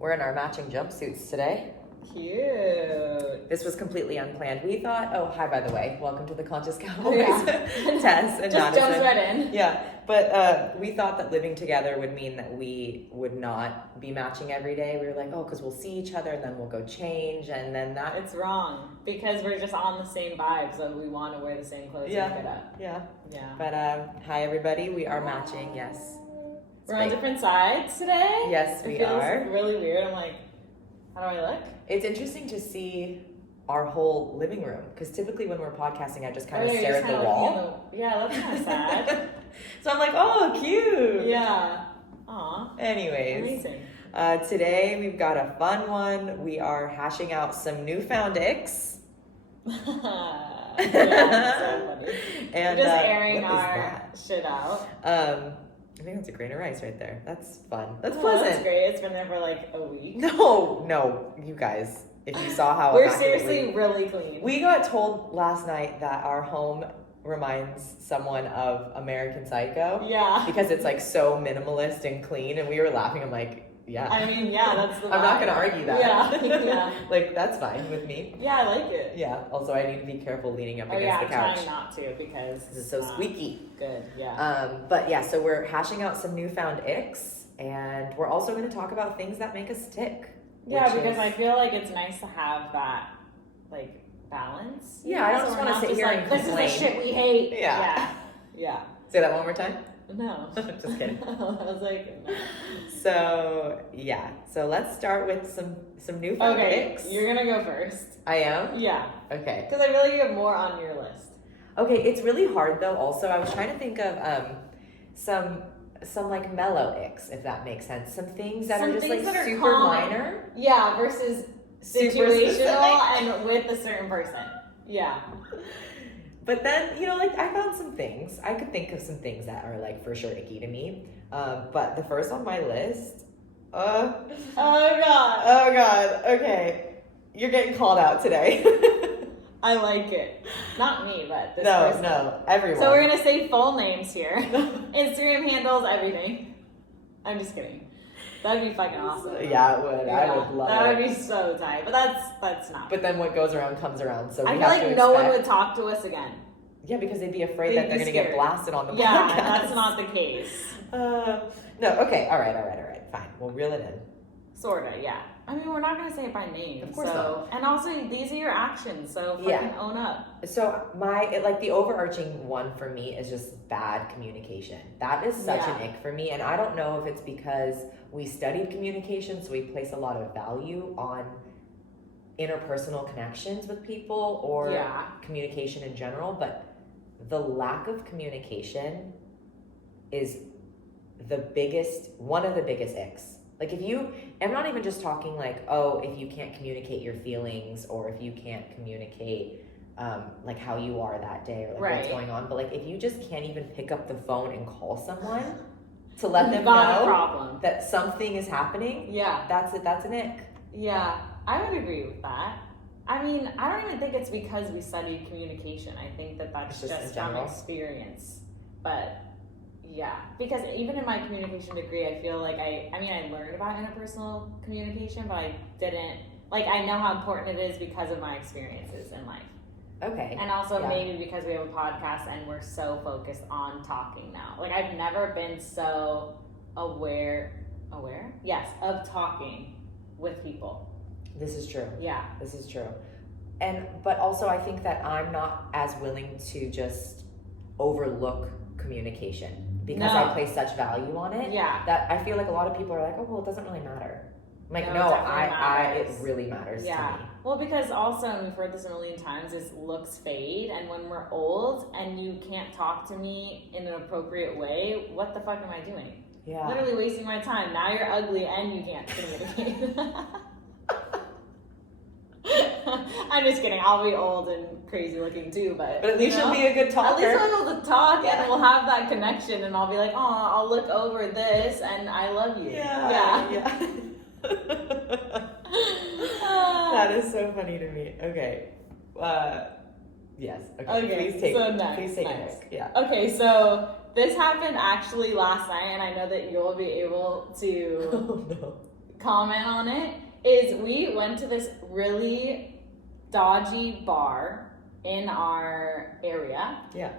We're in our matching jumpsuits today. Cute. This was completely unplanned. We thought, oh, hi, by the way. Welcome to the Conscious Cowboys. Yeah. Tess and Just Madison. jumps right in. Yeah, but we thought that living together would mean that we would not be matching every day. We were like, oh, because we'll see each other and then we'll go change, and then that... It's wrong, because we're just on the same vibe, so we want to wear the same clothes and pick it up. Yeah. Yeah. But hi, everybody. We are matching, yes. We're on different sides today. Yes, we are. It feels really weird. I'm like, how do I look? It's interesting to see our whole living room, because typically when we're podcasting, I just kind of stare at the wall. Yeah, that's kind of sad. So I'm like, oh, cute. Yeah. Aw. Anyways. Amazing. Today we've got a fun one. We are hashing out some Newfound Icks. Yeah, so funny. And we're just airing what is our that? shit out. I think that's a grain of rice right there. That's fun. That's Oh, pleasant. that's great. It's been there for like a week. No, you guys. If you saw how we're immaculately- seriously really clean. We got told last night that our home reminds someone of American Psycho. Yeah. Because it's like so minimalist and clean, and we were laughing. I'm like, yeah. I mean, yeah, that's the I'm not vibe. gonna argue that. Yeah. Yeah. Like, that's fine with me. Yeah, I like it. Yeah. Also, I need to be careful leaning up Oh against yeah, the I'm couch. trying not to because This is so squeaky. Good, yeah. But yeah, so we're hashing out some Newfound Icks, and we're also going to talk about things that make us tick. Yeah, because I feel like it's nice to have that, like, balance. Yeah, I don't just want to sit here and complain. This is the shit we hate. Yeah. Yeah. Say that one more time. No. Just kidding. I was like, no. So yeah, so let's start with some Newfound Icks. You're gonna go first. I am? Yeah. Okay. Because I feel like you have more on your list. Okay, it's really hard though. Also, I was trying to think of some like mellow icks, if that makes sense. Some things that are just like super minor. Yeah, versus Super situational and with a certain person. Yeah. But then, you know, like I found some things. I could think of some things that are like for sure icky to me. But the first on my list, Oh god. oh god, okay. You're getting called out today. I like it. Not me, but this person. No, everyone. So we're gonna say full names here. Instagram handles, everything. I'm just kidding. That'd be fucking awesome. Yeah, it would. Yeah, I would love that it. would be so tight. But that's not. But then what goes around comes around. So I we feel have like to no one expect- would talk to us again. Yeah, because they'd be afraid They'd that they're be going to get scared. blasted on the Yeah, podcast. that's not the case. No, okay, all right, fine. We'll reel it in. Sorta, yeah. I mean, we're not gonna say it by name. Of course so, and also these are your actions, so fucking own up. So the overarching one for me is just bad communication. That is such an ick for me, and I don't know if it's because we studied communication, so we place a lot of value on interpersonal connections with people or communication in general, but the lack of communication is one of the biggest icks. Like I'm not even just talking like, oh, if you can't communicate your feelings or if you can't communicate like how you are that day or like what's going on, but like if you just can't even pick up the phone and call someone to let them know that something is happening, that's an ick. Yeah, I would agree with that. I mean, I don't even think it's because we studied communication. I think that's just from experience. But yeah, because even in my communication degree, I feel like I learned about interpersonal communication, but I didn't, like, I know how important it is because of my experiences in life. Okay. And also maybe because we have a podcast and we're so focused on talking now. Like, I've never been so aware? Yes, of talking with people. This is true. Yeah. This is true. But also I think that I'm not as willing to just overlook communication because I place such value on it. Yeah. That I feel like a lot of people are like, oh, well, it doesn't really matter. I'm like, it really matters to me. Well, because also, and we've heard this a million times, is looks fade, and when we're old and you can't talk to me in an appropriate way, what the fuck am I doing? Yeah. Literally wasting my time. Now you're ugly and you can't communicate. I'm just kidding. I'll be old and crazy looking too, but at least you'll be a good talker. At least I'll be able to talk and we'll have that connection, and I'll be like, oh, I'll look over this and I love you. Yeah. That is so funny to me. Okay. Yes. Okay. Please take. So next, please take it. Yeah. Okay. So this happened actually last night, and I know that you'll be able to. Oh no. comment on it is we went to this really dodgy bar in our area. Yeah.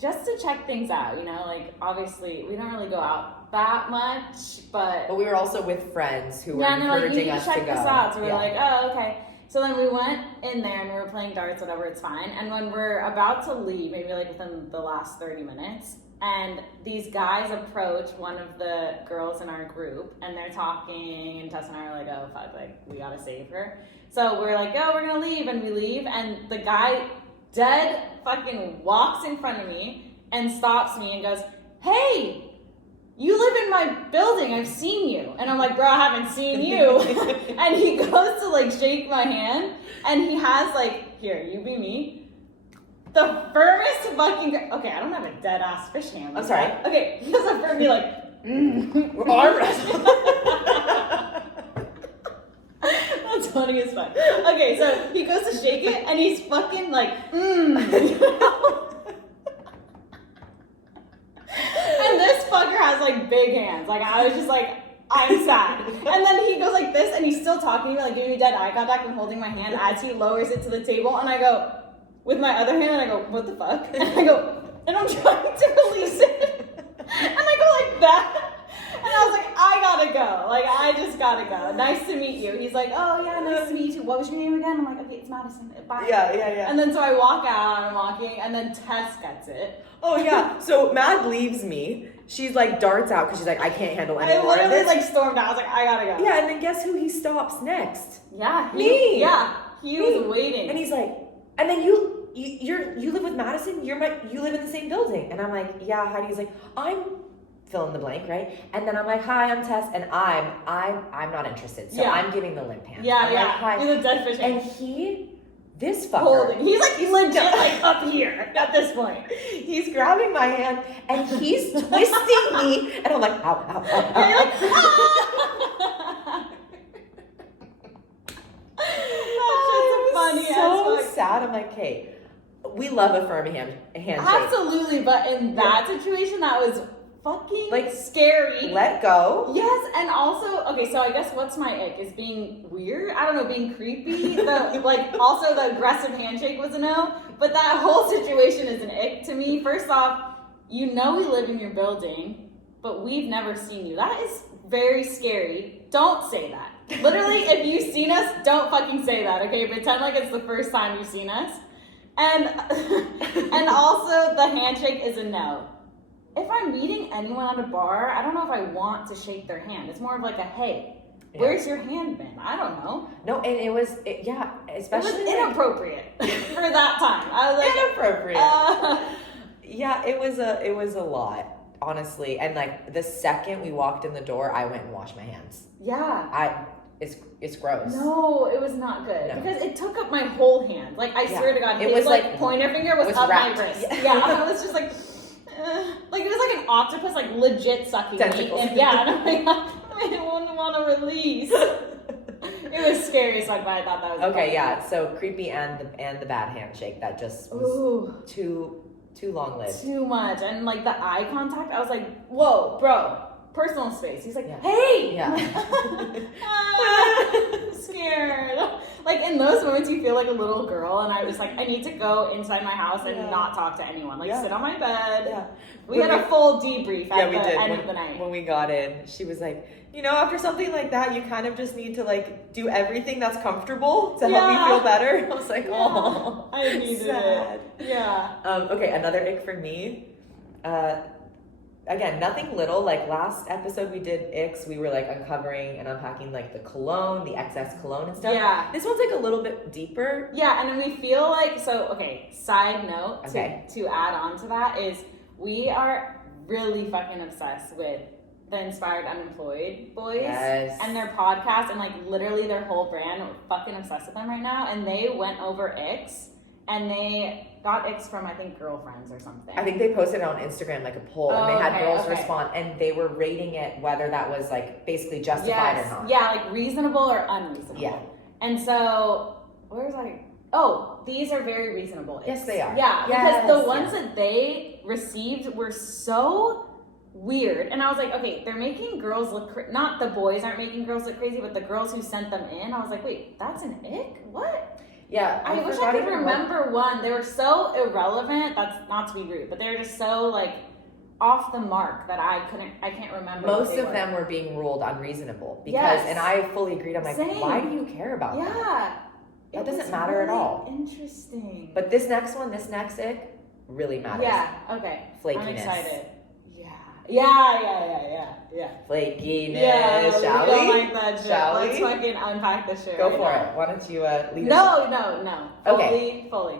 Just to check things out, you know, like obviously we don't really go out that much, but we were also with friends who were encouraging us to go. Check this out. So we were like, oh, okay. So then we went in there and we were playing darts, whatever, it's fine. And when we're about to leave, maybe like within the last 30 minutes, and these guys approach one of the girls in our group and they're talking, and Tess and I are like, oh fuck, like we gotta save her. So we're like, oh, we're gonna leave, and we leave, and the guy dead fucking walks in front of me and stops me and goes, hey, you live in my building, I've seen you. And I'm like, bro, I haven't seen you. And he goes to like shake my hand, and he has like, here, you be me. The firmest fucking, okay, I don't have a dead ass fish hand. I'm sorry. Okay, he has a firm, be like, we're arm wrestling. That's funny as fuck. Okay, so he goes to shake it, and he's fucking like, And this fucker has like big hands. Like I was just like, I'm sad. And then he goes like this, and he's still talking to me, like giving me dead eye contact and holding my hand as he lowers it to the table, and I go, with my other hand, and I go, what the fuck? And I go, and I'm trying to release it. And I go like that. And I was like, I gotta go. Like, I just gotta go. Nice to meet you. He's like, oh yeah, nice to meet you. What was your name again? I'm like, okay, it's Madison. Bye. Yeah. And then so I walk out, I'm walking, and then Tess gets it. Oh yeah. So Mad leaves me. She's like darts out because she's like, I can't handle any more of I literally this. like stormed out. I was like, I gotta go. Yeah, and then guess who he stops next? Yeah. Me. Yeah. He was waiting. And he's like, and then you live with Madison? You live in the same building. And I'm like, yeah, Heidi. He's like, I'm fill in the blank, right? And then I'm like, hi, I'm Tess, and I'm not interested. So I'm giving the limp hand. Yeah, I'm yeah. Like, hi. He's a dead fish hand. And this fucker. He's like legit like up here at this point. He's grabbing my hand and he's twisting me, and I'm like, ow, ow, ow, ow. And you're like, ah! That shit's funny so as fuck. sad. I'm like, hey, we love a firm handshake. Absolutely, but in that situation, that was fucking like scary. Let go. Yes, and also, okay, so I guess what's my ick is being weird. I don't know, being creepy. Also the aggressive handshake was a no, but that whole situation is an ick to me. First off, you know we live in your building, but we've never seen you. That is very scary. Don't say that. Literally, if you've seen us, don't fucking say that, okay? Pretend like it's the first time you've seen us. And also the handshake is a no. If I'm meeting anyone at a bar, I don't know if I want to shake their hand. It's more of like a, hey, where's your hand been? I don't know. No, and especially. It was inappropriate for that time. I was like, inappropriate. Yeah, it was a lot, honestly. And like the second we walked in the door, I went and washed my hands. Yeah. It's gross. No, it was not good. No. Because it took up my whole hand. Like, I swear to God, it his was like pointer finger was up wrapped. my wrist. Yeah, I was just like, like it was like an octopus, like legit sucking tentacles. me. And and I'm like, I didn't want to release. It was scary, so I thought that was okay. funny. Yeah, so creepy and the bad handshake that just was too long lived. Too much, and like the eye contact, I was like, whoa, bro. Personal space. He's like, yeah. hey! Yeah. I'm scared. Like, in those moments, you feel like a little girl, and I was like, I need to go inside my house and not talk to anyone. Like, sit on my bed. Yeah. We had a full debrief at the end of the night. When we got in, she was like, after something like that, you kind of just need to, like, do everything that's comfortable to help me feel better. I was like, oh. I needed it. Yeah. Okay, another ick for me. Again, nothing little. Like last episode we did icks, we were like uncovering and unpacking like the cologne, the excess cologne and stuff. Yeah. This one's like a little bit deeper. Yeah, and then we feel like, side note to add on to that is we are really fucking obsessed with the Inspired Unemployed boys and their podcast, and like literally their whole brand. We're fucking obsessed with them right now, and they went over icks, and they got icks from, I think, girlfriends or something. I think they posted it on Instagram, like a poll, and they had girls respond, and they were rating it whether that was, like, basically justified or not. Yeah, like reasonable or unreasonable. Yeah. And so, where was I? Oh, these are very reasonable icks. Yes, they are. Yeah, because the ones that they received were so weird. And I was like, okay, they're making girls look not the boys aren't making girls look crazy, but the girls who sent them in. I was like, wait, that's an ick? What? Yeah, I wish I could remember one. They were so irrelevant. That's not to be rude, but they were just so like off the mark that I can't remember. Most of them were being ruled unreasonable because, and I fully agreed. I'm like, why do you care about that? Yeah, that doesn't matter at all. Interesting. But this next ick really matters. Yeah. Okay. Flakiness. I'm excited. Yeah. Flakiness. Yeah, Shall we? Don't like that shit. Shall Let's we? fucking unpack this shit. Go right for now. it. Why don't you lead us? No. Okay. Fully.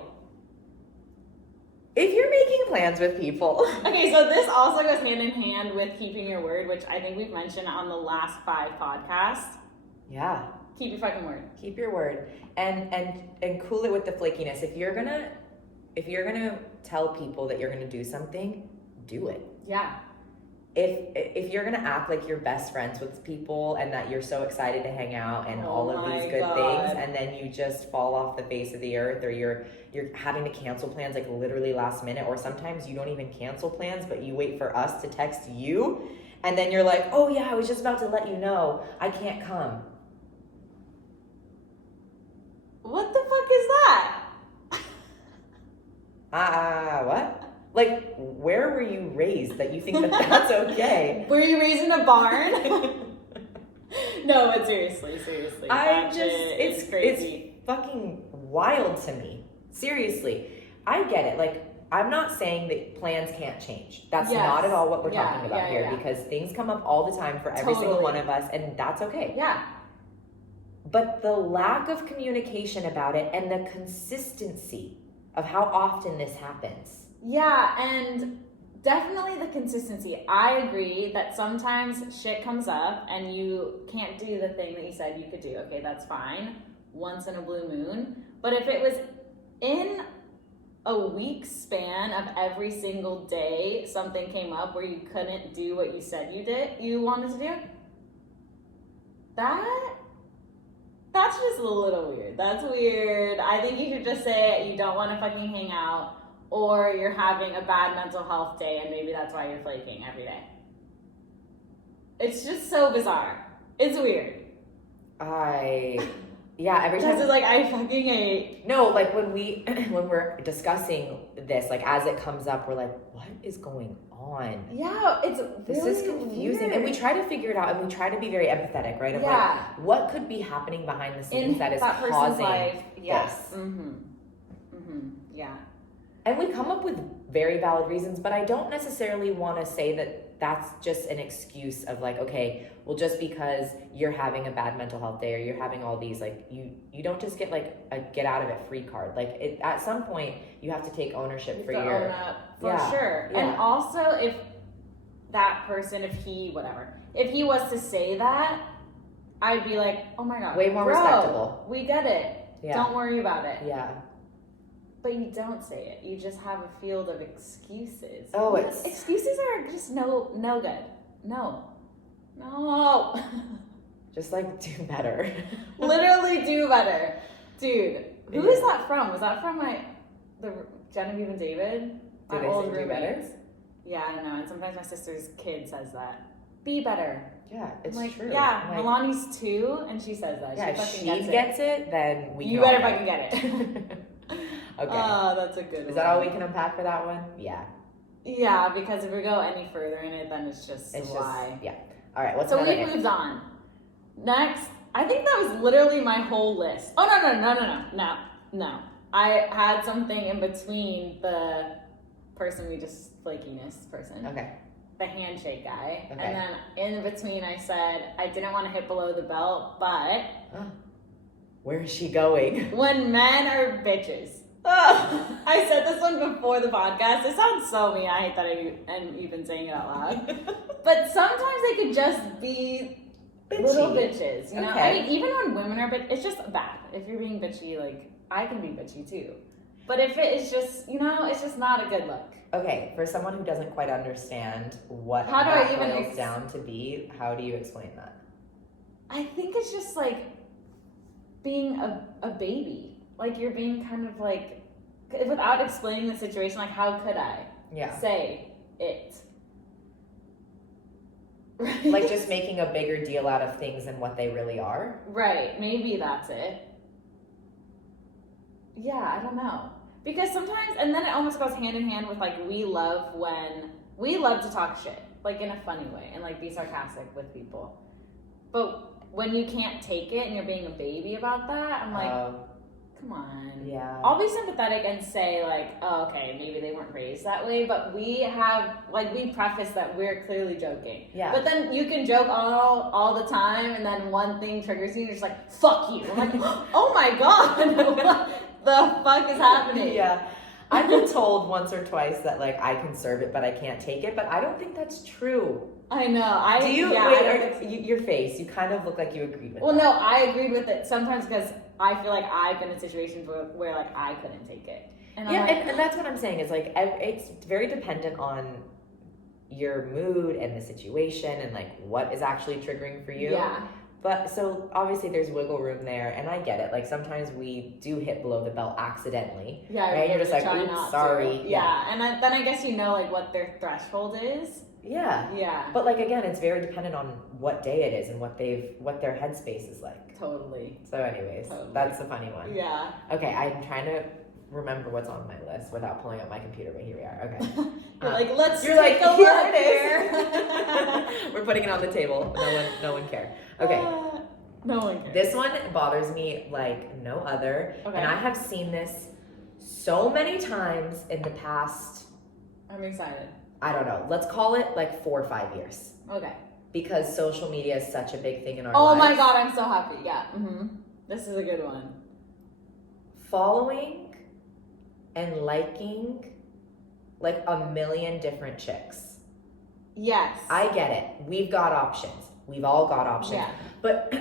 If you're making plans with people. Okay, so this also goes hand in hand with keeping your word, which I think we've mentioned on the last 5 podcasts. Yeah. Keep your fucking word. Keep your word. And cool it with the flakiness. If you're gonna tell people that you're gonna do something, do it. Yeah. If you're gonna act like you're best friends with people and that you're so excited to hang out and all of these good things, and then you just fall off the face of the earth, or you're having to cancel plans like literally last minute, or sometimes you don't even cancel plans, but you wait for us to text you, and then you're like, oh yeah, I was just about to let you know I can't come. What the fuck is that? What? Like, where were you raised that you think that that's okay? Were you raised in a barn? No, but seriously. It's crazy. It's fucking wild to me. Seriously. I get it. Like, I'm not saying that plans can't change. That's not at all what we're talking about here, because things come up all the time for every single one of us, and that's okay. Yeah. But the lack of communication about it and the consistency of how often this happens. Yeah, and definitely the consistency. I agree that sometimes shit comes up and you can't do the thing that you said you could do. Okay, that's fine. Once in a blue moon. But if it was in a week span of every single day something came up where you couldn't do what you said you wanted to do, that's just a little weird. That's weird. I think you should just say you don't want to fucking hang out, or you're having a bad mental health day and maybe that's why you're flaking every day. It's just so bizarre. It's weird. Every time. It's like, I fucking hate. No, like when we're discussing this, like as it comes up, we're like, what is going on? Yeah, This is confusing. Weird. And we try to figure it out, and we try to be very empathetic, right? Of like, what could be happening behind the scenes that is causing life. Yes. this? Yeah. And we come up with very valid reasons, but I don't necessarily want to say that that's just an excuse of like, okay, well, just because you're having a bad mental health day or you're having all these, like, you don't just get like a get out of it free card. Like at some point you have to take ownership for your own up, for sure. Yeah. And also if that person, if he was to say that, I'd be like, oh my God, way more respectable. We get it. Yeah. Don't worry about it. Yeah. But you don't say it. You just have a field of excuses. Oh, excuses are just no good. No. Just like do better. Literally do better, dude. Who is that from? Was that from the Genevieve and David? My old roommates. Yeah, I don't know. And sometimes my sister's kid says that. Be better. Yeah, it's like, true. Yeah, like, Milani's 2, and she says that. Yeah, if she gets it, then we. You better fucking get it. Okay. Oh, that's a good one. Is that all we can unpack for that one? Yeah. Yeah, because if we go any further in it, then it's just why. Yeah. All right, what's so another we moved on. Next, I think that was literally my whole list. Oh, no. I had something in between the person we just flakiness person. Okay. The handshake guy. Okay. And then in between I said I didn't want to hit below the belt, but where is she going? When men are bitches. Oh, I said this one before the podcast. It sounds so mean. I hate that I'm even saying it out loud. But sometimes they could just be bitchy. Little bitches, you know? Okay. I mean, even when women are bitch, it's just bad. If you're being bitchy, like, I can be bitchy too. But if it is just, it's just not a good look. Okay, for someone who doesn't quite understand what how do that I even boils down to be, how do you explain that? I think it's just like being a baby. Like, you're being kind of like, without explaining the situation, like, how could I say it? Right. Like just making a bigger deal out of things than what they really are. Right. Maybe that's it. Yeah, I don't know. Because sometimes, and then it almost goes hand in hand with like, we love to talk shit, like in a funny way, and like be sarcastic with people. But when you can't take it and you're being a baby about that, I'm like, come on. Yeah. I'll be sympathetic and say like, oh, okay, maybe they weren't raised that way, but we preface that we're clearly joking. Yeah. But then you can joke all the time, and then one thing triggers you, and you're just like, fuck you. I'm like, oh my God. What the fuck is happening? Yeah. I've been told once or twice that like I can serve it, but I can't take it. But I don't think that's true. I know. Do you? Yeah, your face. You kind of look like you agreed with. Well, that. no, I agreed with it sometimes because I feel like I've been in situations where like I couldn't take it. And yeah, like, and that's what I'm saying is like it's very dependent on your mood and the situation and like what is actually triggering for you. Yeah. But so obviously there's wiggle room there, and I get it. Like sometimes we do hit below the belt accidentally. Yeah, right? You're just like, try oops, not sorry. to. Yeah, and then I guess you know like what their threshold is. Yeah. Yeah. But like again, it's very dependent on what day it is and what their headspace is like. Totally. So anyways, that's the funny one. Yeah. Okay, I'm trying to remember what's on my list without pulling up my computer, but here we are. Okay. You're like, let's You're take like, a here look it is. We're putting it on the table. No one cared. Okay. No one cares. This one bothers me like no other. Okay. And I have seen this so many times in the past, I'm excited. I don't know, let's call it like 4 or 5 years. Okay. Because social media is such a big thing in our Oh lives. my God, I'm so happy. Yeah. Mm-hmm. This is a good one. Following and liking like a million different chicks. Yes. I get it. We've got options. We've all got options. Yeah. But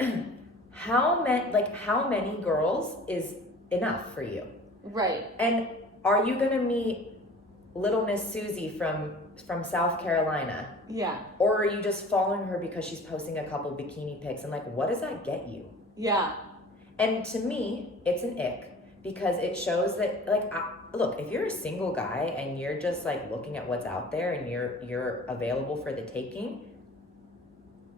how many girls is enough for you? Right. And are you gonna meet little Miss Susie from South Carolina? Yeah. Or are you just following her because she's posting a couple bikini pics, and like, what does that get you? Yeah. And to me, it's an ick because it shows that like, look, if you're a single guy and you're just like looking at what's out there and you're available for the taking,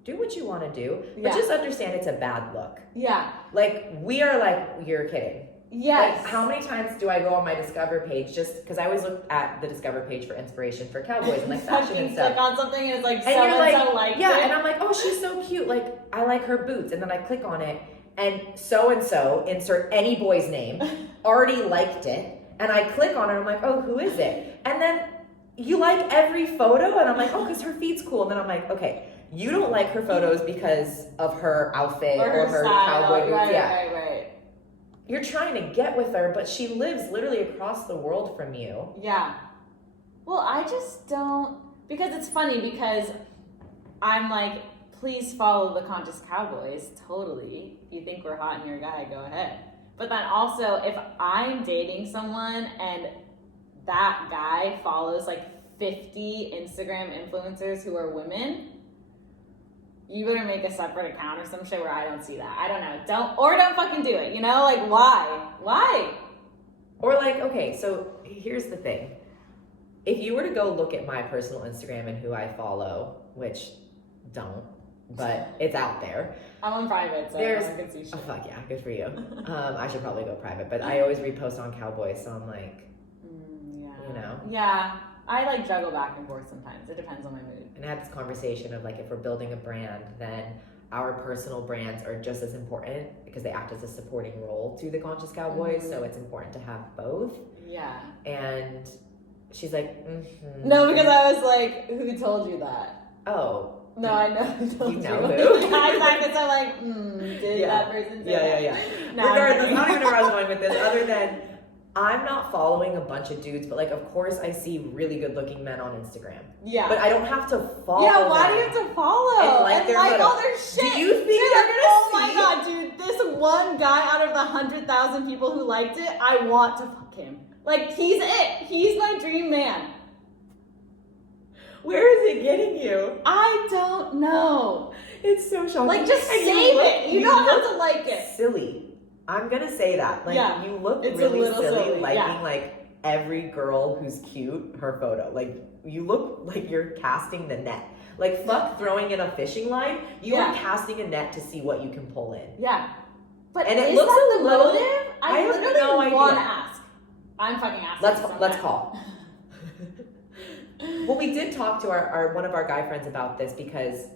do what you want to do, but just understand it's a bad look. Yeah. Like, we are like, you're kidding. Yes. Like, how many times do I go on my Discover page just because I always look at the Discover page for inspiration for cowboys and like fashion and stuff. Click on something and it's like, and you're like, liked yeah, it. and I'm like, oh, she's so cute. Like, I like her boots, and then I click on it, and so insert any boy's name already liked it, and I click on it, and I'm like, oh, who is it? And then you like every photo, and I'm like, oh, because her feet's cool, and then I'm like, okay. You don't like her photos because of her outfit or her cowboy boots. Right. You're trying to get with her, but she lives literally across the world from you. Yeah. Well, I just don't, because it's funny because I'm like, please follow the Conscious Cowboys. Totally. If you think we're hot and you're a guy, go ahead. But then also, if I'm dating someone and that guy follows like 50 Instagram influencers who are women, you better make a separate account or some shit where I don't see that. I don't know. Don't fucking do it. You know, like why? Or like, okay, so here's the thing. If you were to go look at my personal Instagram and who I follow, which don't, but it's out there. I'm on private, so I can see shit. Oh, fuck yeah, good for you. I should probably go private, but I always repost on Cowboys, so I'm like, you know. Yeah. I like juggle back and forth sometimes. It depends on my mood. And I had this conversation of like, if we're building a brand, then our personal brands are just as important because they act as a supporting role to the Conscious Cowboys. Mm-hmm. So it's important to have both. Yeah. And she's like, No, because I was like, who told you that? Oh. No, I know who told you. You know who? Yeah, exactly. So I'm like, did that person say that? Yeah. No, Regardless, I don't even know where I was going with this, other than I'm not following a bunch of dudes, but like, of course I see really good looking men on Instagram. Yeah. But I don't have to follow Yeah, why them. do you have to follow? And like all their shit. Do you think dude, they're gonna oh see? My God, dude, this one guy out of the 100,000 people who liked it, I want to fuck him. Like, he's it. He's my dream man. Where is it getting you? I don't know. It's so shocking. Like, just save it. You don't have to like it. Silly. I'm gonna say that. Like, you look really silly liking like every girl who's cute, her photo. Like, you look like you're casting the net. Like, fuck throwing in a fishing line. You Yeah. are casting a net to see what you can pull in. Yeah. But And it is looks that a the little- motive? I have literally no idea. want to ask. I'm fucking asking. Let's call. Well, we did talk to our one of our guy friends about this because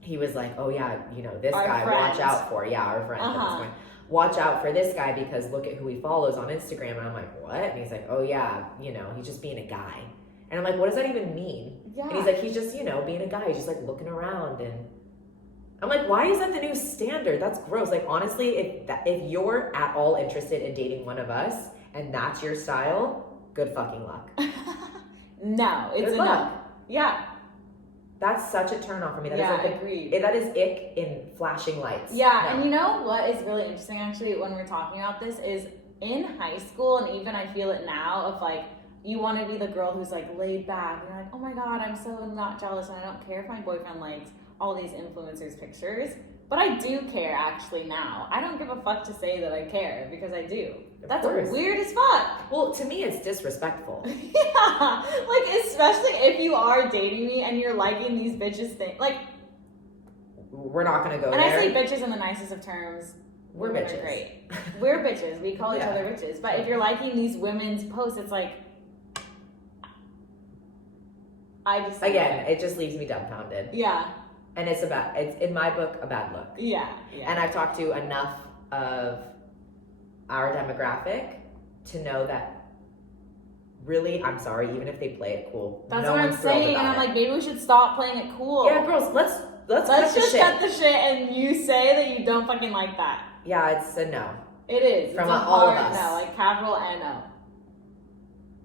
he was like, oh yeah, you know, this Our guy, friend. watch out for. Yeah, our friend. at this point. Watch out for this guy because look at who he follows on Instagram. And I'm like, what? And he's like, oh yeah, you know, he's just being a guy. And I'm like, what does that even mean? Yeah. And he's like, he's just, you know, being a guy. He's just like looking around. And I'm like, why is that the new standard? That's gross. Like, honestly, if you're at all interested in dating one of us and that's your style, good fucking luck. No, it's Good enough. luck. Yeah. That's such a turn off for me. That is Yeah, like agreed. that is ick in flashing lights. Yeah, No. and you know what is really interesting actually when we're talking about this is in high school, and even I feel it now, of like, you want to be the girl who's like laid back, and you're like, oh my god, I'm so not jealous, and I don't care if my boyfriend likes all these influencers' pictures. But I do care actually now. I don't give a fuck to say that I care because I do. That's course. weird as fuck. Well, to me, it's disrespectful. Yeah, like especially if you are dating me and you're liking these bitches things. Like, We're not gonna go and there. I say bitches in the nicest of terms. We're Women bitches. Are great. We're bitches. We call each Yeah. other bitches. But if you're liking these women's posts, it's like, I just Again, it just leaves me dumbfounded. Yeah, And it's in my book, a bad look. yeah. And I've talked to enough of our demographic to know that really, I'm sorry, even if they play it cool, That's no what I'm one's thrilled saying, and about I'm it. like, maybe we should stop playing it cool. Yeah, girls, let's cut the just shit. cut the shit, and you say that you don't fucking like that. Yeah, it's a no. It is. From it's a all of hard us. no, like capital N-O.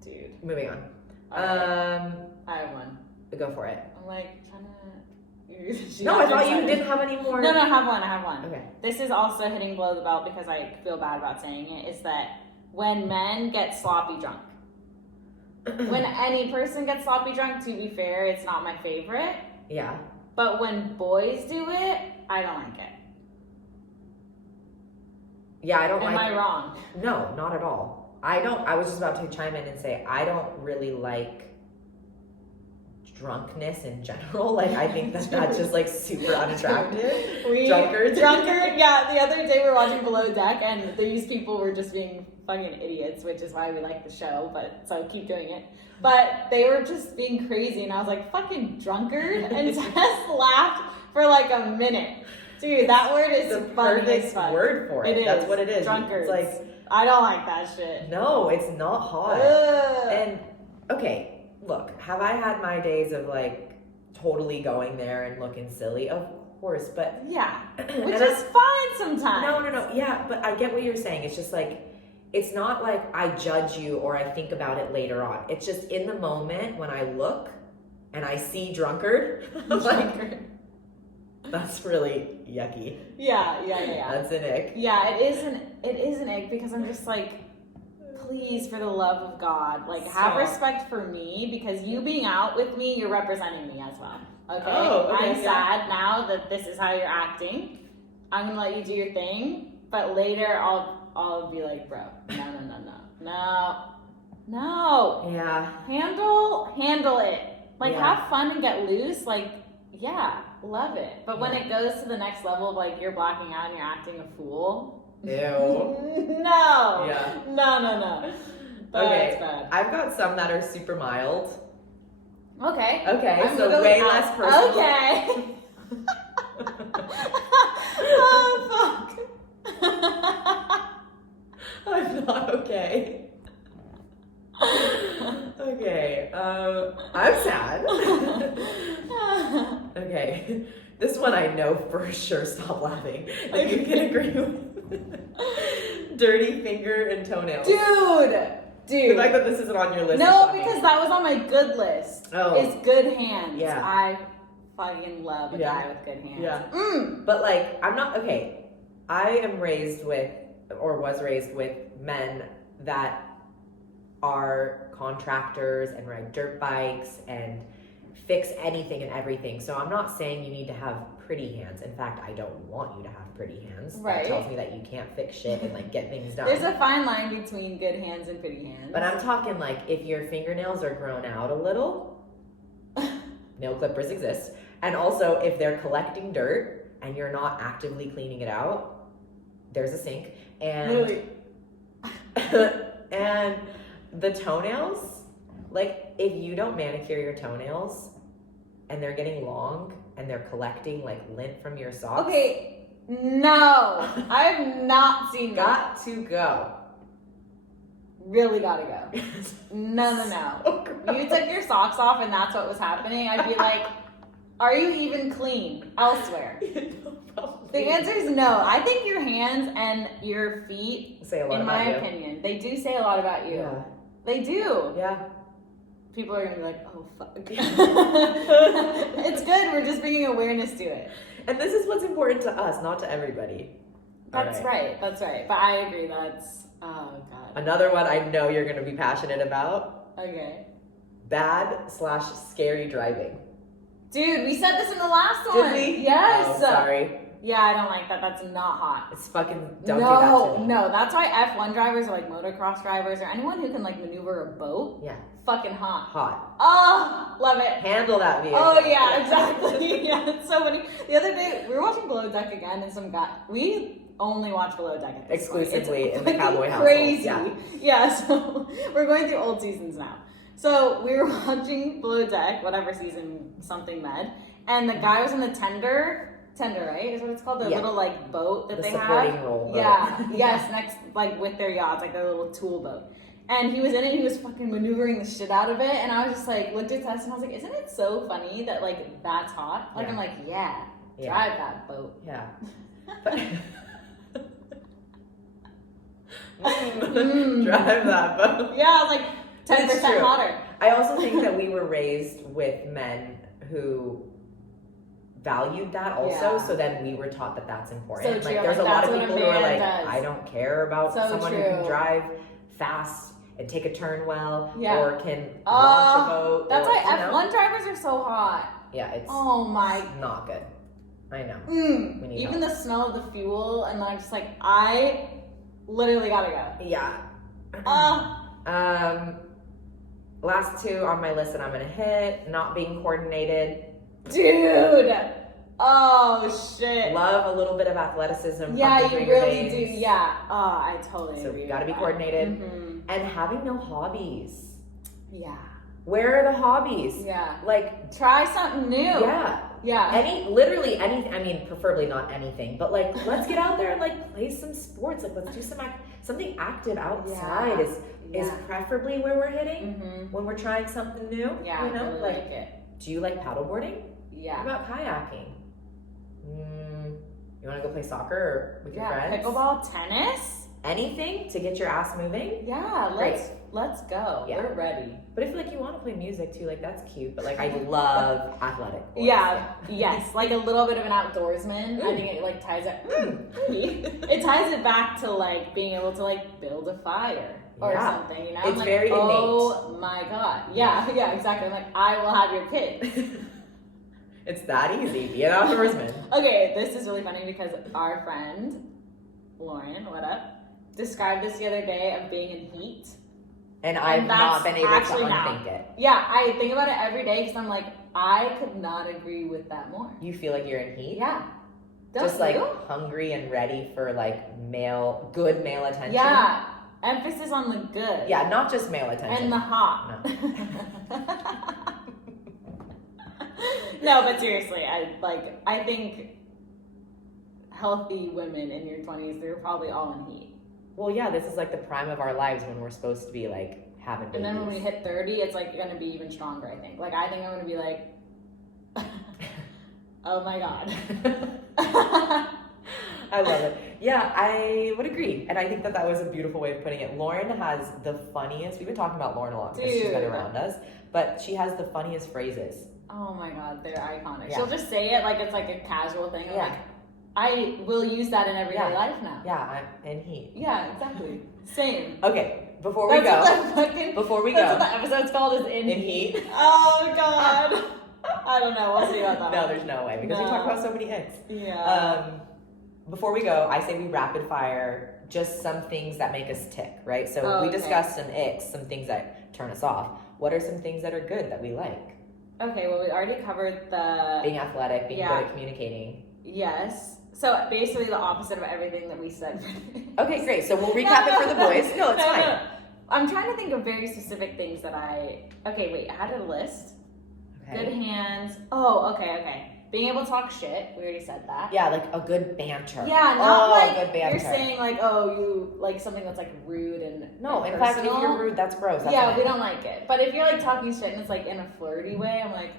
Dude. Moving on. Alright. I have one. Go for it. I'm like trying to. No, I thought you didn't have any more. No, I have one. Okay. This is also hitting below the belt because I feel bad about saying it. Is that when men get sloppy drunk? When any person gets sloppy drunk, to be fair, it's not my favorite. Yeah. But when boys do it, I don't like it. Yeah, I don't Am like. I wrong? No, not at all. I was just about to chime in and say I don't really like drunkenness in general. Like, I think that's just like super unattractive. Drunkard. Yeah, the other day we were watching Below Deck, and these people were just being fucking idiots, which is why we like the show, but so keep doing it. But they were just being crazy, and I was like, fucking drunkard? And Tess laughed for like a minute. Dude, that word is the fun as perfect fuck. word for it. It That's is. what it is. Drunkards. It's like, I don't like that shit. no, it's not hot. Ugh. And okay, look, have I had my days of like totally going there and looking silly? Of course, but Yeah, which and is fine sometimes. no. Yeah, but I get what you're saying. It's just like, it's not like I judge you or I think about it later on. It's just in the moment when I look and I see drunkard, I'm like, that's really yucky. Yeah. That's an ick. Yeah, it is an ick because I'm just like, please, for the love of God, like have Stop. respect for me, because you being out with me, you're representing me as well. Okay? Oh, okay, I'm yeah. sad now that this is how you're acting. I'm gonna let you do your thing, but later I'll be like, bro, no. Yeah. Handle it. Like, Yeah. have fun and get loose. Like, yeah, love it. But when Yeah. it goes to the next level of like you're blacking out and you're acting a fool. Ew. No. Yeah. No. That's Okay. bad. I've got some that are super mild. Okay. Okay, I'm so gonna go way with less personal. Okay. Oh, fuck. I'm not okay. Okay, I'm sad. Okay, this one I know for sure. Stop laughing. Like, you can agree with. Dirty finger and toenails. Dude. The fact that this isn't on your list. No, is shocking. because that was on my good list. Oh. It's good hands. Yeah. I fucking love a Yeah. guy with good hands. Yeah. Mm. But like, I'm not okay. I am raised with, or was raised with, men that are contractors and ride dirt bikes and fix anything and everything. So I'm not saying you need to have pretty hands. In fact, I don't want you to have pretty hands. Right. That tells me that you can't fix shit and like get things done. There's a fine line between good hands and pretty hands. But I'm talking like if your fingernails are grown out a little, nail clippers exist. And also, if they're collecting dirt and you're not actively cleaning it out, there's a sink. And Literally. and the toenails, like if you don't manicure your toenails and they're getting long and they're collecting like lint from your socks. Okay, no, I have not seen that. Got to go. Really gotta go. No. So You took your socks off and that's what was happening. I'd be like, are you even clean elsewhere? The answer is no. I think your hands and your feet, say a lot in about my you. opinion, they do say a lot about you. Yeah. They do. Yeah. People are gonna be like, oh fuck. It's good. We're just bringing awareness to it. And this is what's important to us, not to everybody. That's right. That's right. But I agree. That's oh god. Another one I know you're going to be passionate about. Okay. Bad/scary driving. Dude, we said this in the last Did one. we? Yes. Oh, sorry. Yeah, I don't like that. That's not hot. It's fucking don't do that to me. No. That's why F1 drivers or like motocross drivers or anyone who can like maneuver a boat. Yeah. Fucking hot. Hot. Oh, love it. Handle that vehicle. Oh yeah, exactly. Yeah, it's so funny. The other day we were watching Below Deck again, and some guy we only watch Below Deck at this Exclusively point. in the cowboy household. Crazy. Yeah. Yeah. So we're going through old seasons now. So we were watching Below Deck, whatever season something med, and the guy was in the tender, right? Is what it's called. The little like boat that The they supporting have. role boat. Yeah. Yes. Next, like with their yachts, like their little tool boat. And he was in it, and he was fucking maneuvering the shit out of it, and I was just like, looked at Tess, and I was like, isn't it so funny that like that's hot? Like Yeah. I'm like, yeah, drive that boat. Yeah. Drive that boat. Yeah, I was like 10% It's true. hotter. I also think that we were raised with men who valued that also, Yeah. so then we were taught that that's important. So true. Like there's Like, a lot that's of what a people who are man like, does. I don't care about So someone who can true. drive fast and take a turn well, Yeah. or can launch a boat. That's or, why you know? F1 drivers are so hot. Yeah, it's Oh my. not good. I know. We need Even help. the smell of the fuel, and I'm just like, I literally gotta go. Yeah. Ah. Last two on my list that I'm gonna hit: not being coordinated. Dude. Oh shit. Love a little bit of athleticism. Yeah, pumping you through your really do. veins. Yeah. Oh, I totally So agree. you gotta with be that. coordinated. Mhm. And having no hobbies. Yeah. Where are the hobbies? Yeah. Like, Try something new. yeah. Yeah. Literally anything. I mean, preferably not anything, but like, let's get out there and like play some sports. Like, let's do something active outside. Is preferably where we're hitting Mm-hmm. when we're trying something new. Yeah, you know, I really like, like it. do you like paddleboarding? Yeah. What about kayaking? You want to go play soccer or with your Yeah. friends? Pickleball, tennis. Anything to get your ass moving. Yeah. Great. Let's go. Yeah. We're ready. But if like you want to play music too, like that's cute. But like I love athletic. sports. Yeah. Yes. Like a little bit of an outdoorsman. I think it like ties it. It ties it back to like being able to like build a fire or Yeah. something. You know. It's I'm like, very oh my god. Yeah. Yeah. Exactly. I'm like, I will have your kids. It's that easy. Be an outdoorsman. Okay, this is really funny because our friend, Lauren, what up, described this the other day of being in heat. And I've not that's been able to actually unthink now. it. Yeah, I think about it every day because I'm like, I could not agree with that more. You feel like you're in heat? Yeah. Don't Just like you? hungry and ready for like good male attention. Yeah. Emphasis on the good. Yeah, not just male attention. And the hot. No. No, but seriously, I think healthy women in your 20s, they're probably all in heat. Well, yeah, this is like the prime of our lives when we're supposed to be like having babies. And then when we hit 30, it's like gonna be even stronger, I think. Like I think I'm gonna be like, oh my god. I love it. Yeah, I would agree. And I think that was a beautiful way of putting it. Lauren has the funniest, we've been talking about Lauren a lot because she's been Dude. around us, but she has the funniest phrases. Oh my god, they're iconic. Yeah. She'll just say it like it's like a casual thing. I'm Yeah. like, I will use that in everyday life now. Yeah, I'm in heat. Yeah, exactly. Same. Okay, before we That's go, what the fucking, before we that's go, what the episode's called, is in heat. Oh god. I don't know. We'll see about that. No, there's no way because we No. talk about so many icks. Yeah. Before we go, I say we rapid fire just some things that make us tick, right? So we Okay. discussed some icks, some things that turn us off. What are some things that are good that we like? Okay, well, we already covered the... Being athletic, being good at communicating. Yes. So basically the opposite of everything that we said. Okay, great. So we'll recap it for the boys. No, it's fine. No. I'm trying to think of very specific things that Okay, wait. I had a list. Okay. Good hands. Oh, okay. Being able to talk shit. We already said that. Yeah, like a good banter. Yeah, not like good banter. You're saying like, oh, you like something that's like rude and no. In fact, if you're rude, that's gross. That's we don't like it. But if you're like talking shit and it's like in a flirty way, I'm like,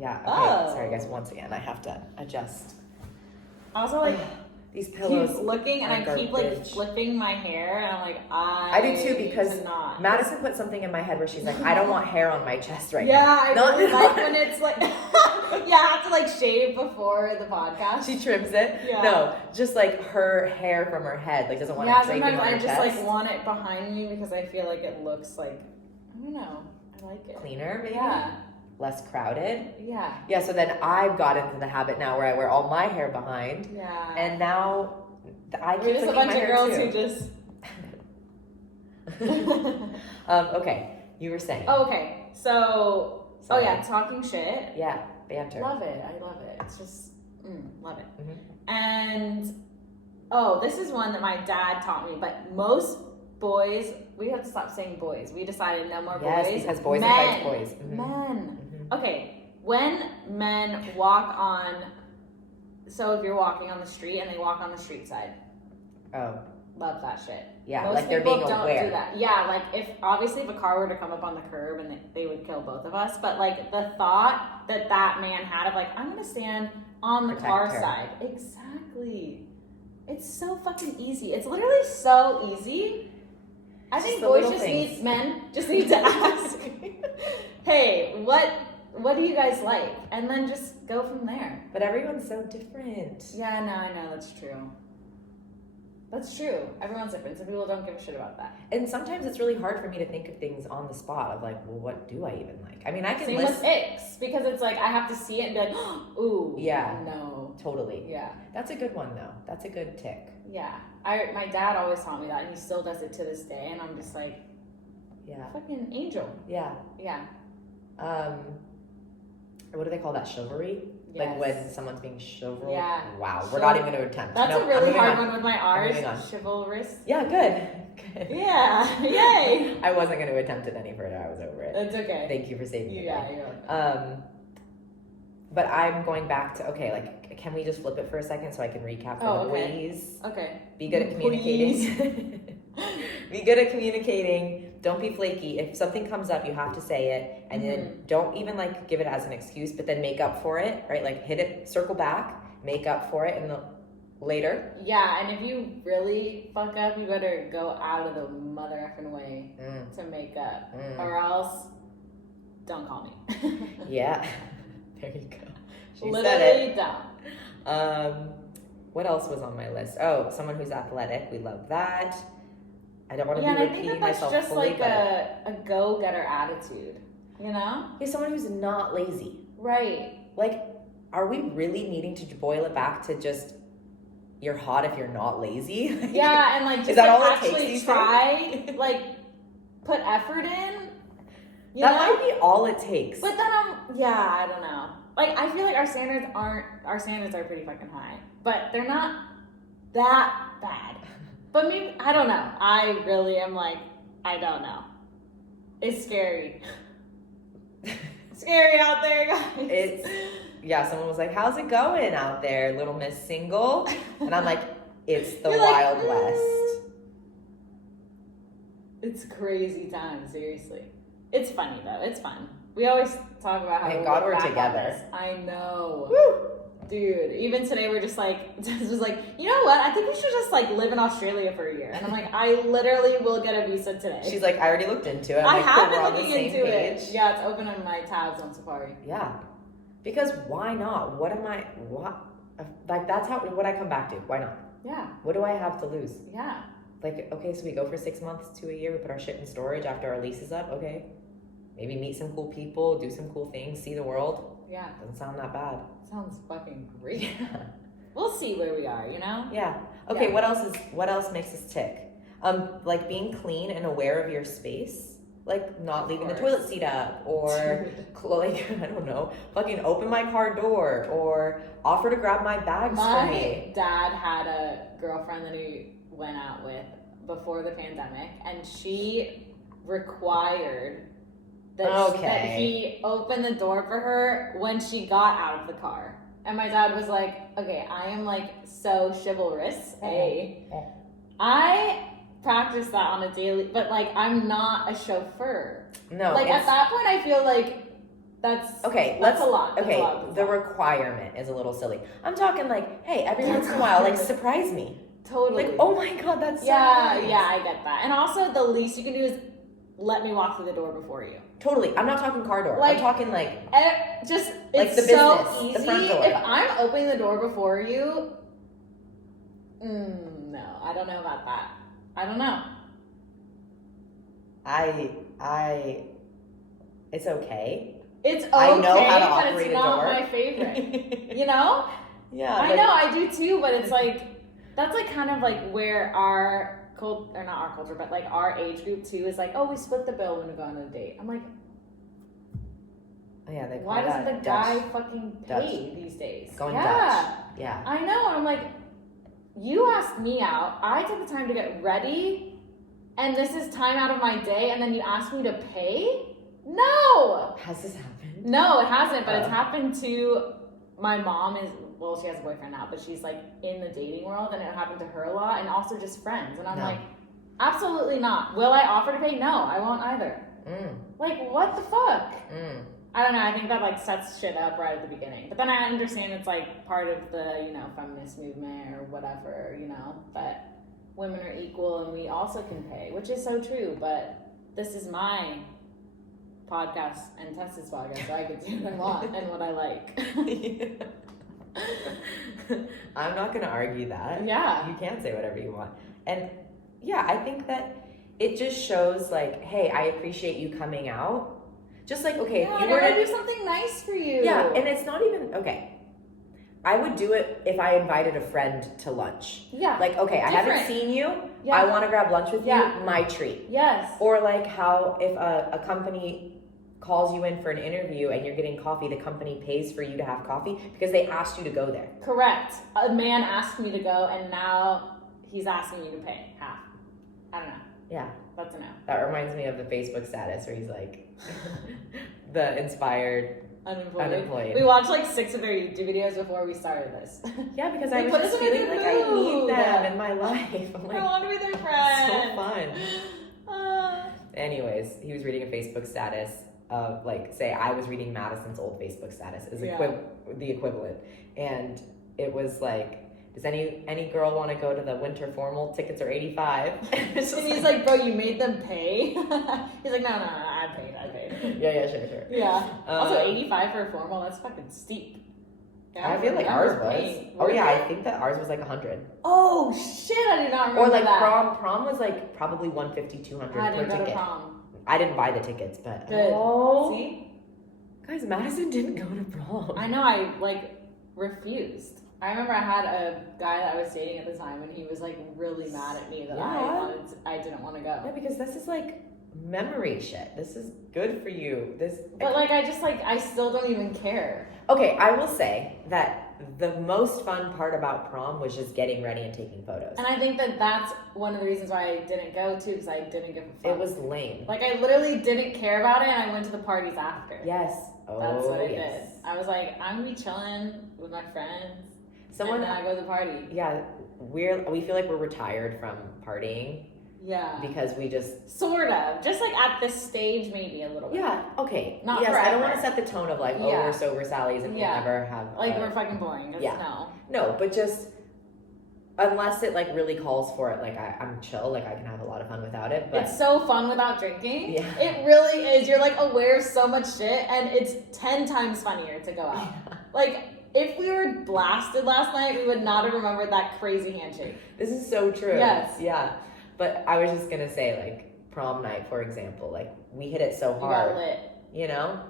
yeah. Okay. Sorry, guys. Once again, I have to adjust. Also, like. These pillows. Keep looking and I keep like flipping my hair and I'm like, I do too because Madison put something in my head where she's like, I don't want hair on my chest right now. Yeah, I really like when it's like, yeah, I have to like shave before the podcast. She trims it. Yeah. No, just like her hair from her head, like doesn't want it draping on her chest. Yeah, sometimes I just like want it behind me because I feel like it looks like, I don't know, I like it. Cleaner, maybe? Yeah. Less crowded. Yeah. Yeah, so then I've got into the habit now where I wear all my hair behind. Yeah. And now I keep There's a bunch of girls who just... okay, you were saying. Oh, okay. So, talking shit. Yeah, banter. Love it. I love it. It's just, love it. Mm-hmm. And, this is one that my dad taught me, but most boys, we have to stop saying boys. We decided no more boys. Yes, because boys invite boys. Mm-hmm. Men. Mm-hmm. Okay, when men walk on, so if you're walking on the street and they walk on the street side. Oh. Love that shit. Yeah, most like they're being don't aware. Do that. Yeah, like if a car were to come up on the curb and they would kill both of us, but like the thought that man had of like, I'm gonna stand on the car side. Exactly. It's so fucking easy. It's literally so easy. I think men just need to ask, hey, what do you guys like? And then just go from there. But everyone's so different. Yeah, no, I know, that's true. That's true. Everyone's different. Some people don't give a shit about that. And sometimes it's really hard for me to think of things on the spot of like, well, what do I even like? I mean, I can Same with icks, because it's like I have to see it and be like, ooh, yeah, no. Totally. Yeah. That's a good one, though. That's a good tick. Yeah. My dad always taught me that, and he still does it to this day, and I'm just like, yeah. Fucking angel. Yeah. Yeah. What do they call that? Chivalry? Yes. Like when someone's being chivalrous? Yeah. Wow. We're not even going to attempt. That's a really hard one with my R's. Chivalrous. Yeah, good. Yeah. Yay. I wasn't going to attempt it any further. I was over it. It's okay. Thank you for saving me. Yeah, you're welcome. But I'm going back to, can we just flip it for a second so I can recap for the boys? Okay. Be good at communicating. Be good at communicating. Don't be flaky. If something comes up, you have to say it. And then don't even like give it as an excuse, but then make up for it, right? Like hit it, circle back, make up for it later. Yeah, and if you really fuck up, you better go out of the mother effing way to make up. Or else, don't call me. Yeah. There you go. She literally said it. Don't. What else was on my list? Oh, someone who's athletic. We love that. I don't want to be repeating myself just fully, like a go-getter attitude, you know? Yeah, someone who's not lazy. Right. Like, are we really needing to boil it back to just you're hot if you're not lazy? Yeah, and like just is that like all actually try, like put effort in. That might be all it takes. But then I don't know. Like I feel like our standards are pretty fucking high, but they're not that bad. But maybe, I don't know. I really am like, I don't know. It's scary. Scary out there, guys. Someone was like, how's it going out there, little Miss Single? And I'm like, it's the Wild West. It's crazy time, seriously. It's funny, though. It's fun. We always talk about how thank God we're together. I know. Woo! Dude, even today we're just like, you know what? I think we should just like live in Australia for a year. And I'm like, I literally will get a visa today. She's like, I already looked into it. I have been looking into it. Yeah, it's open on my tabs on Safari. Yeah. Because why not? Like, that's what I come back to. Why not? Yeah. What do I have to lose? Yeah. Like, okay, so we go for 6 months to a year. We put our shit in storage after our lease is up. Okay. Maybe meet some cool people, do some cool things, see the world. Yeah. Doesn't sound that bad. Sounds fucking great. Yeah. We'll see where we are, you know? Yeah. Okay, yeah. What else makes us tick? Like being clean and aware of your space. like not leaving the toilet seat up, or like, I don't know, fucking open my car door, or offer to grab my bags for me. My dad had a girlfriend that he went out with before the pandemic, and she required that he open the door for her when she got out of the car. And my dad was like, okay, I am like so chivalrous. I practice that on a daily, but like I'm not a chauffeur. No. Like at that point I feel like that's a lot. Okay, the requirement is a little silly. I'm talking like, hey, every once in a while, like surprise me. Totally. Like, oh my god, that's so nice. Yeah, I get that. And also the least you can do is let me walk through the door before you. Totally. I'm not talking car door. Like, I'm talking like just like it's the so business, easy. the front door. If I'm opening the door before you, no, I don't know about that. I don't know. It's okay. It's okay, I know how to but operate it's a not door. my favorite. You know? Yeah. I know, I do too, but it's like, that's like kind of like where our or not our culture, but like our age group too is like, oh, we split the bill when we go on a date. I'm like, yeah, they call why doesn't the guy Dutch. fucking Dutch. pay these days? Going Dutch. Yeah. I know, and I'm like, you asked me out, I took the time to get ready, and this is time out of my day, and then you ask me to pay? No! Has this happened? No, it hasn't, but it's happened to my mom she has a boyfriend now, but she's like in the dating world, and it happened to her a lot, and also just friends. And I'm like, absolutely not. Will I offer to pay? No, I won't either. Like, what the fuck? I don't know. I think that like sets shit up right at the beginning. But then I understand it's like part of the, you know, feminist movement or whatever, you know, that women are equal and we also can pay, which is so true. But this is my podcast and Tess's podcast, so I can do what I want and what I like. I'm not going to argue that. Yeah. You can say whatever you want. And yeah, I think that it just shows like, hey, I appreciate you coming out. Just like, okay, yeah, if you were to do something nice for you. Yeah, and it's not even, okay. I would do it if I invited a friend to lunch. Yeah. Like, okay, I haven't seen you. Yeah. I want to grab lunch with you. My treat. Yes. Or like how if a company calls you in for an interview and you're getting coffee, the company pays for you to have coffee because they asked you to go there. Correct. A man asked me to go, and now he's asking me to pay half. I don't know. Yeah. That's a no. That reminds me of the Facebook status where he's like, the inspired unemployed. We watched like 6 of their YouTube videos before we started this. Yeah, because I was just feeling like I need them in my life. I'm like, I want to be their friend. So fun. Anyways, he was reading a Facebook status of like, say I was reading Madison's old Facebook status is the equivalent, and it was like, does any girl want to go to the winter formal? Tickets are $85. And he's like, bro, you made them pay? He's like, no, I paid. Yeah, sure. Yeah. Also, $85 for a formal, that's fucking steep. Yeah, I feel like ours was. Oh yeah, I think that ours was like $100. Oh shit, I do not remember. Or like that. prom was like probably $150, $200 I per didn't go ticket. to prom. I didn't buy the tickets, but good. Oh, see, guys, Madison didn't go to prom. I know. I like refused. I remember I had a guy that I was dating at the time, and he was like really mad at me that I didn't want to go. Yeah, because this is like memory shit. This is good for you. But like I still don't even care. Okay, I will say that the most fun part about prom was just getting ready and taking photos. And I think that that's one of the reasons why I didn't go too, because I didn't give a fuck. It was lame. Like I literally didn't care about it, and I went to the parties after. Yes. That's what I did. I was like, I'm gonna be chilling with my friends. And then I go to the party. Yeah, we feel like we're retired from partying. Yeah. Because we just... Sort of. Just like at this stage, maybe a little bit. Yeah, okay. Not forever. I don't want to set the tone of like, we're sober Sallies and we'll never have... Like, we're fucking boring. No, but just... Unless it like really calls for it, like I'm chill, like I can have a lot of fun without it. But it's so fun without drinking. Yeah. It really is. You're like aware of so much shit, and it's 10 times funnier to go out. Yeah. Like... If we were blasted last night, we would not have remembered that crazy handshake. This is so true. Yes. Yeah. But I was just going to say, like, prom night, for example, like, we hit it so hard. You got lit. You know?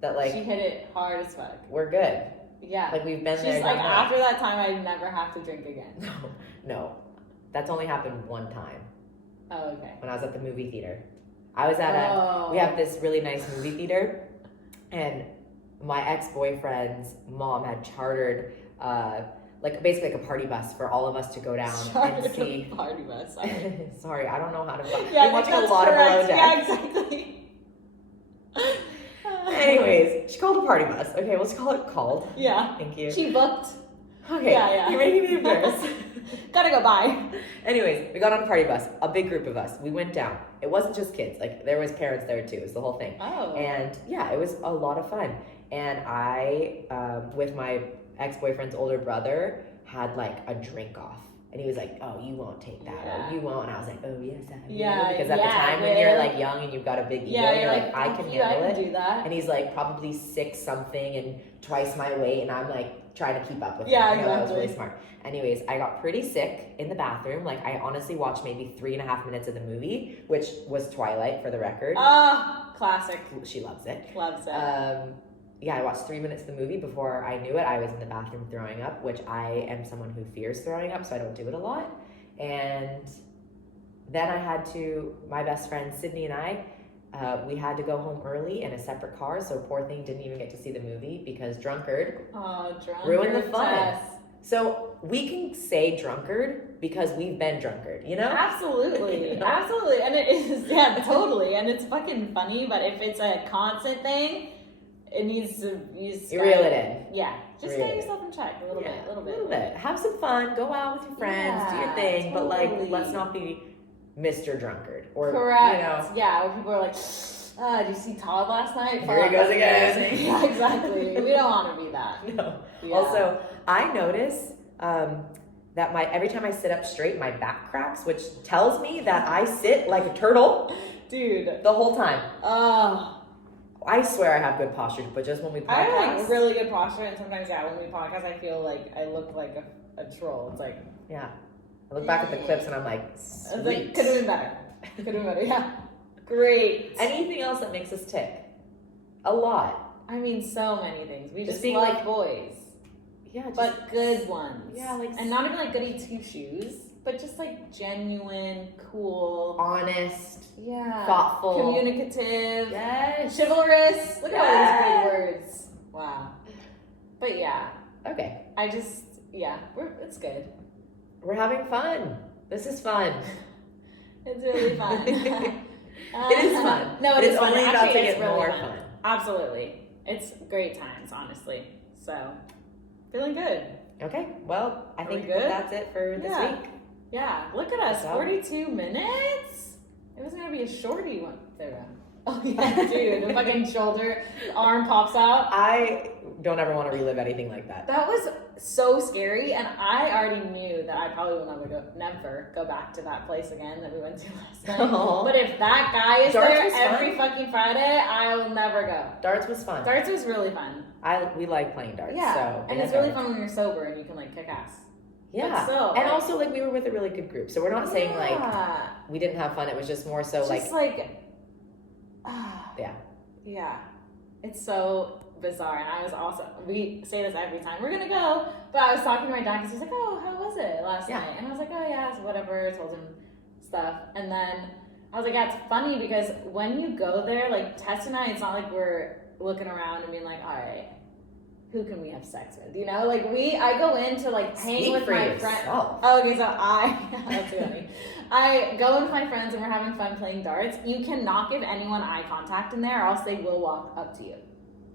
That, like... She hit it hard as fuck. We're good. Yeah. Like, we've been there. She's like, after that time, I'd never have to drink again. No. That's only happened one time. Oh, okay. When I was at the movie theater. I was at we have this really nice movie theater, and my ex-boyfriend's mom had chartered basically like a party bus for all of us to go down and see. A party bus. Sorry, I don't know how to. Yeah, I'm watching a lot of Below Deck. Yeah, exactly. Anyways, she called a party bus. Okay, let's call it called. Yeah. Thank you. She booked. Okay. Yeah. You're making me embarrassed. Gotta go by. Anyways, we got on a party bus, a big group of us. We went down. It wasn't just kids. Like, there was parents there too. It was the whole thing. Oh. And yeah, it was a lot of fun. And I, with my ex-boyfriend's older brother, had like a drink off. And he was like, oh, you won't take that. Yeah. Oh, you won't. And I was like, oh, yes, I will. Yeah. Because at the time when you're like young and you've got a big ego, you're like, I can handle it. I can do that. And he's like probably 6 something and twice my weight. And I'm like trying to keep up with him. Yeah, exactly. That was really exactly. smart. Anyways, I got pretty sick in the bathroom. Like, I honestly watched maybe 3.5 minutes of the movie, which was Twilight for the record. Classic. She loves it. Loves it. Yeah, I watched 3 minutes of the movie. Before I knew it, I was in the bathroom throwing up, which I am someone who fears throwing up, so I don't do it a lot. And then I had to, my best friend Sydney and I, we had to go home early in a separate car, so poor thing didn't even get to see the movie because drunkard ruined the fun. Tess. So we can say drunkard because we've been drunkard, you know? Absolutely. You know? Absolutely. And it is, yeah, totally. And it's fucking funny, but if it's a constant thing, it needs to you reel it in. Yeah. Just get yourself in check a little bit. Have some fun. Go out with your friends. Do your thing. Totally. But like, let's not be Mr. Drunkard. Or, correct. You know. Yeah. Where people are like, did you see Todd last night? Here he goes again. Yeah, exactly. We don't want to be that. No. Yeah. Also, I notice that every time I sit up straight, my back cracks, which tells me that I sit like a turtle. Dude. The whole time. Oh. I swear I have good posture, but just when we podcast. I have like really good posture, and sometimes, when we podcast, I feel like I look like a troll. It's like, yeah. I look back at the clips and I'm like, sweet. Like, could have been better. Could have been better, yeah. Great. Anything else that makes us tick? A lot. I mean, so many things. We just being love like boys. Yeah, but good ones. Yeah, like, and not even like goody two shoes, but just like genuine, cool, honest, thoughtful, communicative, yes, chivalrous. Look at all these big words. Wow. But yeah. Okay. It's good. We're having fun. This is fun. It's really fun. It is fun. No, it's fun. only about Actually, to get really more fun. Absolutely. It's great times, honestly. So, feeling good. Okay. Well, I think that's it for this week. Yeah. Look at us. 42 minutes? It was going to be a shorty one. There we go. Oh, yeah, dude. The fucking shoulder, arm pops out. I don't ever want to relive anything like that. That was so scary, and I already knew that I probably will never go back to that place again that we went to last night. Aww. But if that guy is Darts there every fucking Friday, I will never go. Darts was fun. Darts was really fun. We like playing darts. Yeah, so and it's really fun when you're sober and you can like kick ass. Yeah, and also like we were with a really good group, so we're not saying like we didn't have fun. It was just more so yeah, it's so bizarre. And I was also, we say this every time we're gonna go, but I was talking to my dad because he's like, oh, how was it last night? And I was like, oh yeah, it's whatever. I told him stuff, and then I was like, yeah, it's funny because when you go there, like Tess and I, it's not like we're looking around and being like, all right, who can we have sex with? You know, like I go in to like hang with my friends. Oh, okay, so that's funny. I go in with my friends and we're having fun playing darts. You cannot give anyone eye contact in there or else they will walk up to you.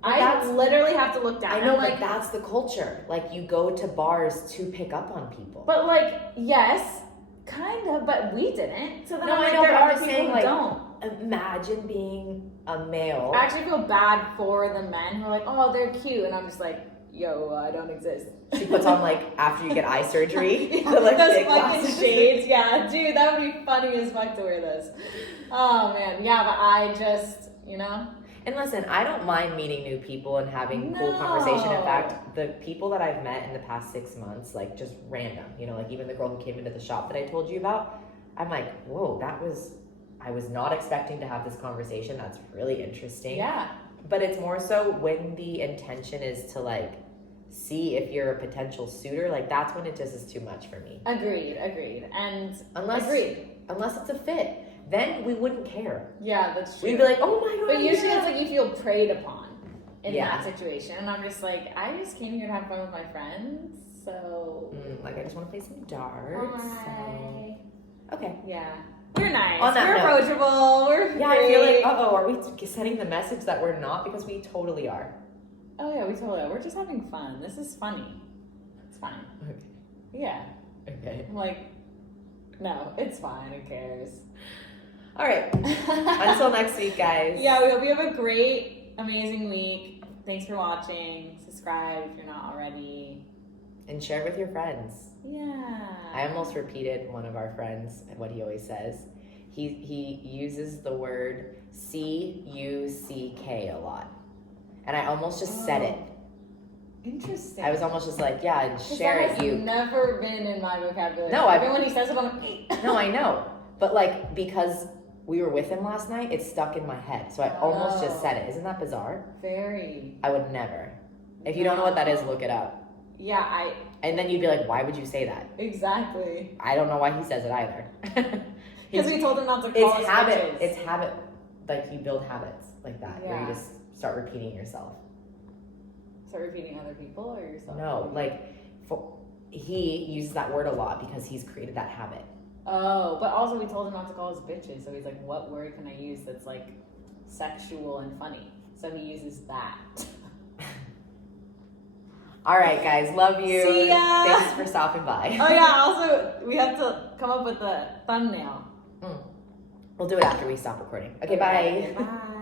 I literally have to look down. I know, like that's the culture. Like you go to bars to pick up on people. But like, yes, kind of, but we didn't. So then I know, there but are I'm just people saying, who like, don't. Imagine being a male. I actually feel bad for the men who are like, oh, they're cute. And I'm just like, yo, I don't exist. She puts on like, after you get eye surgery, yeah, the, like, those big fucking glasses. shades. Yeah, dude, that would be funny as fuck to wear those. Oh, man. Yeah, but I just, you know. And listen, I don't mind meeting new people and having cool conversation. In fact, the people that I've met in the past 6 months, like just random, you know, like even the girl who came into the shop that I told you about, I'm like, whoa, I was not expecting to have this conversation. That's really interesting. Yeah. But it's more so when the intention is to like see if you're a potential suitor, like that's when it just is too much for me. Agreed. And unless it's a fit. then we wouldn't care. Yeah, that's true. We'd be like, oh my god. But usually it's like you feel preyed upon in Yeah. that situation. And I'm just like, I just came here to have fun with my friends. So. Like, I just want to play some darts. Hi. So. Okay. Yeah. We're nice. On that We're note. approachable. We're Yeah, great. I feel like, are we sending the message that we're not? Because we totally are. Oh, yeah, we totally are. We're just having fun. This is funny. It's fine. Okay. Yeah. Okay. I'm like, no, it's fine. Who cares? All right. Until next week, guys. Yeah, we hope you have a great, amazing week. Thanks for watching. Subscribe if you're not already. And share it with your friends. Yeah. I almost repeated one of our friends, what he always says. He uses the word C-U-C-K a lot. And I almost just said it. Interesting. I was almost just like, yeah, and share it, you. Never been in my vocabulary. No, even when he says it, I'm like, No, I know. But like, because we were with him last night, it's stuck in my head. So I almost just said it. Isn't that bizarre? Very. I would never. If you don't know what that is, look it up. Yeah, And then you'd be like, why would you say that? Exactly. I don't know why he says it either. Because we told him not to call us It's habit. bitches. It's habit. Like, you build habits like that. Where you Yeah. just start repeating yourself. Start repeating other people or yourself? No, like, he uses that word a lot because he's created that habit. Oh, but also we told him not to call us bitches. So he's like, what word can I use that's like sexual and funny? So he uses that. All right, guys. Love you. See ya. Thanks for stopping by. Oh yeah, also we have to come up with the thumbnail. We'll do it after we stop recording. Okay, bye. Bye.